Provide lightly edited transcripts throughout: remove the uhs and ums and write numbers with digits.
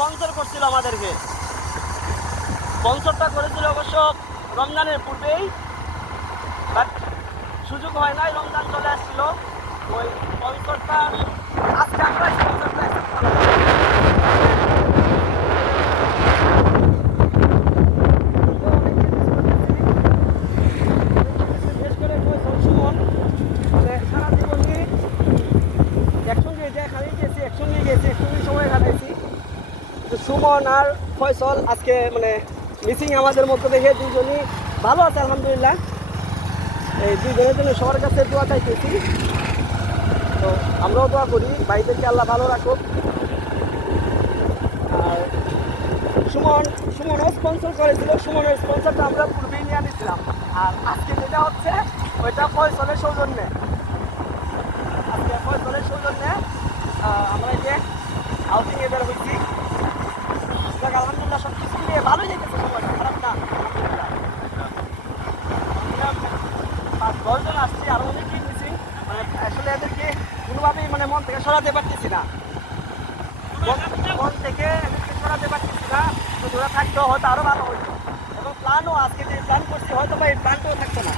Sponsor করছিল আমাদেরকে। স্পন্সরটা করেছিল অবশ্য রমজানের পূর্বেই, বাট সুযোগ হয় নাই, রমজান চলে আসছিল। ওই স্পন্সরটা আজকে আমরা স্পন্সরটা সারা জীবনে একসঙ্গে যে খালি গেছি, একসঙ্গে গেছি, একসঙ্গে সময় কাটাইছি। তো সুমন আর ফয়সল আজকে মানে মিসিং আমাদের মধ্যে দেখে দুজনই ভালো আছে আলহামদুলিল্লাহ। এই দুজনের জন্য সবার কাছে দোয়া চাইতেছি। তো আমরাও দোয়া করি ভাইদেরকে আল্লাহ ভালো রাখুক। আর সুমনও স্পন্সর করেছিল, সুমনের স্পন্সরটা আমরা পূর্বেই নিয়ে আনিছিলাম। আর আজকে যেটা হচ্ছে ওইটা ফয়সলের সৌজন্যে। আজকে ফয়সলের সৌজন্যে আমরা যে আউটিংয়ে বের হয়েছি। আলহামদুলিল্লাহ সব কিছু নিয়ে ভালোই যেতেছে, সময়টা খারাপ না। আলহামদুলিল্লাহ 10 জন আসছি, আরও অনেকেই মিসিং। মানে আসলে এদেরকে কোনোভাবেই মানে মন থেকে সরাতে পারতেছি না, মন থেকে এদেরকে সরাতে পারতেছি না। তো ওরা থাকতেও হয়তো আরও ভালো হতো, এবং প্ল্যানও আজকে যে প্ল্যান করছি হয়তো বা এই প্ল্যানটাও থাকতো না।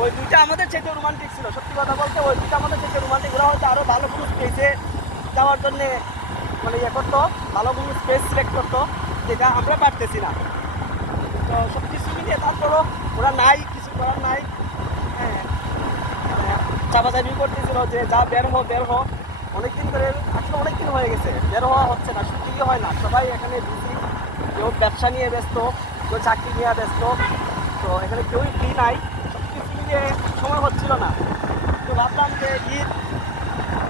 ওই দুইটা আমাদের চাইতে রোমান্টিক ছিল, সত্যি কথা বলতে ওই দুইটা আমাদের চাইতে রোমান্টিক। ওরা হয়তো আরও ভালো কোনো স্পেসে যাওয়ার জন্যে মানে ইয়ে করতো, ভালো কোনো স্পেস সিলেক্ট করতো, যেটা আমরা পারতেছি না। তো সব কিছু মিলিয়ে তারপরও ওরা নাই, কিছু করার নাই। হ্যাঁ, চাপাচাপি করতেছিল যে যা বের হো। অনেকদিন করে আসলে অনেকদিন হয়ে গেছে, বের হওয়া হচ্ছে না, শুটিংই হয় না। সবাই এখানে বিজি, কেউ ব্যবসা নিয়ে ব্যস্ত, কেউ চাকরি নিয়ে ব্যস্ত। তো এখানে কেউই ফ্রি নাই, সব কিছু মিলিয়ে সময় হচ্ছিল না। তো ভাবলাম যে ঈদ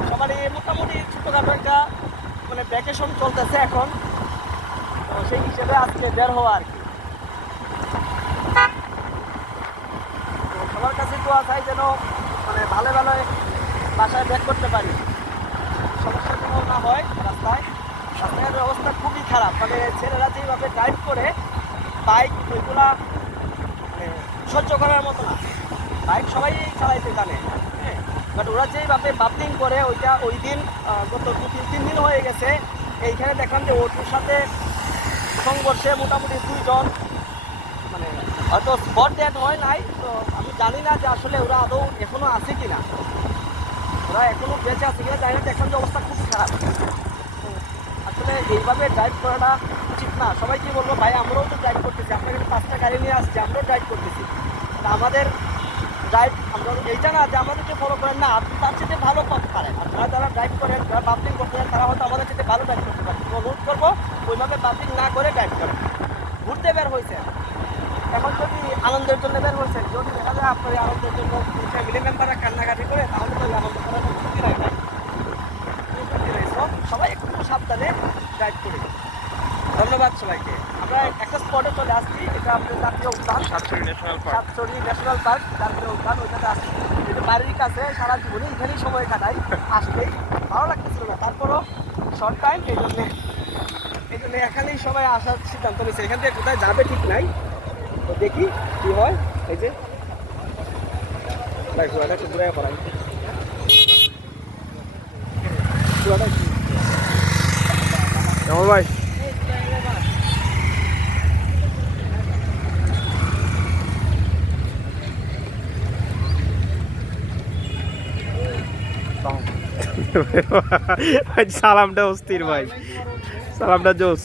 সবারই মোটামুটি ছোটোখাটো একটা মানে ভ্যাকেশন চলতেছে এখন। তো সেই হিসেবে আজকে বের হওয়া আর কি। তো সবার কাছে দোয়া চাই যেন মানে ভালো ভালো বাসায় ব্যাক করতে পারি, সমস্যা কোনো না হয়। রাস্তাঘাটের অবস্থা খুবই খারাপ, মানে ছেলেরা যেভাবে ড্রাইভ করে বাইক, ওইগুলা মানে সহ্য করার মতো না। বাইক সবাই চালাইতে জানে, হ্যাঁ, বাট ওরা যেইভাবে বাপলিং করে ওইটা ওই দিন গত 2-3 দিন হয়ে গেছে এইখানে দেখলাম যে ওর সাথে সংঘর্ষে মোটামুটি 2 জন মানে হয়তো স্পট ডেড হয় নাই। তো আমি জানি না যে আসলে ওরা আদৌ এখনও আছে কিনা, ওরা এখনও বেঁচে আছে কিনা জানি না। দেখলাম যে অবস্থা খুব খারাপ। আসলে এইভাবে ড্রাইভ করাটা উচিত না। সবাই কি বলবো, ভাই আমরাও তো ড্রাইভ করতেছি, আপনার এখানে 5টা গাড়ি নিয়ে আসছি, আমরাও ড্রাইভ করতেছি। আমাদের ড্রাইভ আমরা এইটা না যে আমাদেরকে ফলো করেন না, আপনি তার সাথে ভালো করতে পারেন। আপনারা যারা ড্রাইভ করেন, যারা বাবলিং করতে পারেন, তারা হয়তো আমাদের সাথে ভালো ড্রাইভ করতে পারেন। অনুরোধ করবো ওইভাবে বাবলিং না করে ড্রাইভ করেন। ঘুরতে বের হয়েছে, এখন যদি আনন্দের জন্য বের হয়েছে, যদি দেখা যায় আপনার আনন্দের জন্য ফ্যামিলি মেম্বাররা কান্নাকাটি করে, তাহলে তো আনন্দ করার কোনো ক্ষতি হয় না। সবাই একটু সাবধানে ড্রাইভ করি। ধন্যবাদ সবাইকে। আমরা একটা স্পটে চলে আসছি, এটা আমাদের জাতীয় উদ্যান সাতছড়ি ন্যাশনাল পার্ক জাতীয় উদ্যান। ওইটাতে আসছি, এটা বাড়ির কাছে, সারা জীবনে এখানেই সময় কাটাই। আসলেই ভালো লাগতেছিল না, তারপরও শর্ট টাইম, এই জন্যে এখানেই সবাই আসার সিদ্ধান্ত নিয়েছে। এখান থেকে কোথায় যাবে ঠিক নাই, তো দেখি কী হয়। এই যে ঘোড়াটা একটু ঘুরে পড়াই, ঘোড়াটা কেমন ভাই? সালামটা অস্থির ভাই, সালামটা জোস।